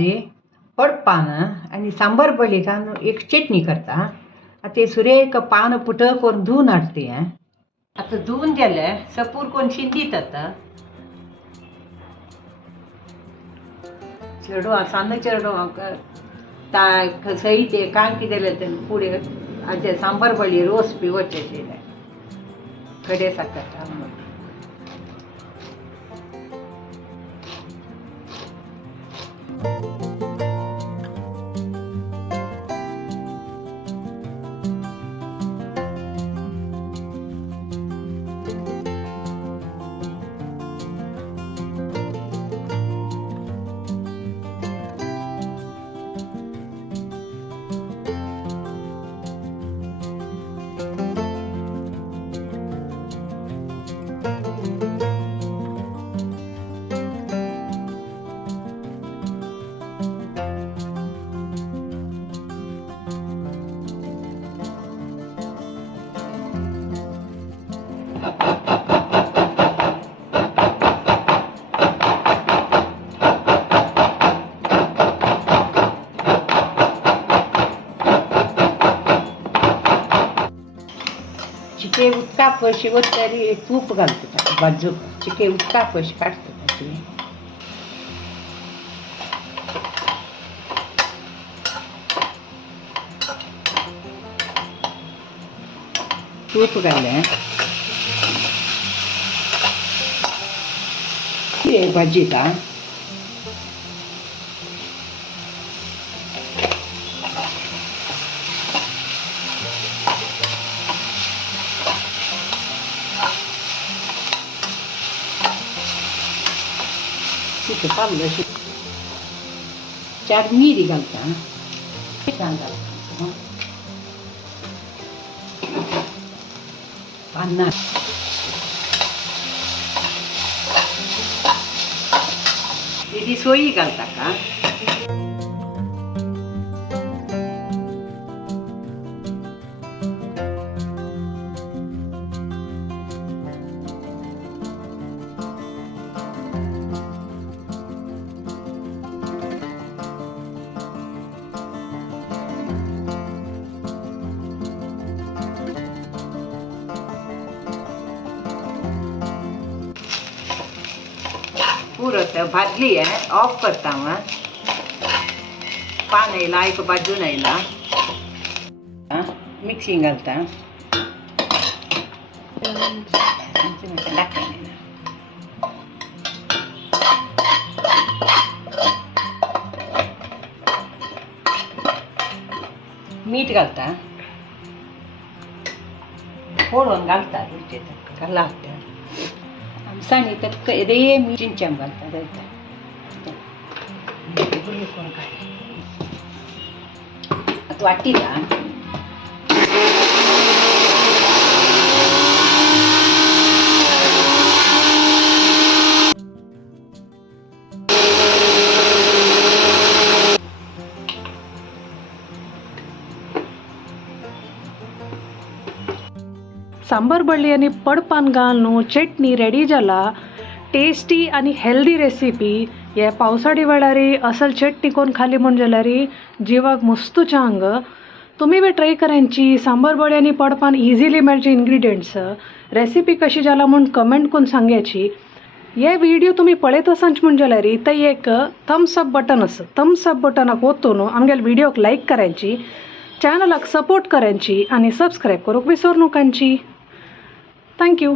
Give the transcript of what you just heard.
आधी पडपान आणि सांबार बळी घालून एक चटणी करता. ते सुरेख पान पुट करून धुवून हाडते. आता धुवून गेले सपूर कोण शिंदीत आता चेडो सांद चेडो सही ते काय कितें पुढे आजे सांबार बळी रोस पिवचे कडे साकता. चिके उदका पयशे वतरी तूप घालता बाजूक चिके उदका पयशे काडटा तूप घालें भाजी का पावलं अशी 4 मिरी घालता घालता पन्नास इडी सोयी घालता का पूरा भाजली आहे ऑफ करता मग पान येयला एक बाजून येयला मिक्सिंग घालता मीठ घालता फोडून घालता घाला आमसानी तर रे मी चिंचम घालता जायता आता वाटी का सांबार बळी आणि पडपान घालून चटणी रेडी जाला. टेस्टी आणि हेल्दी रेसिपी या पावसाळी वेळारी असल चटणी कोण खाली म्हण जाल्यार जिवाक मस्त चांग. तुम्ही बी ट्राय करायची. सांबार बळी आणि पडपान इझिली मेळचे इंग्रेडियंट्स. रेसिपी कशी जाला म्हण कमेंट करून सांगायची. हे व्हिडिओ तुम्ही पळयत असांच म्हण जाल्यार थंय एक थम्स अप बटन आसा. थम्स अप बटनाक ओतून आमच्या व्हिडिओक लाईक करायची, चॅनलाक सपोर्ट करायची आणि सबस्क्राईब करूक विसरू नकांची. थँक्यू.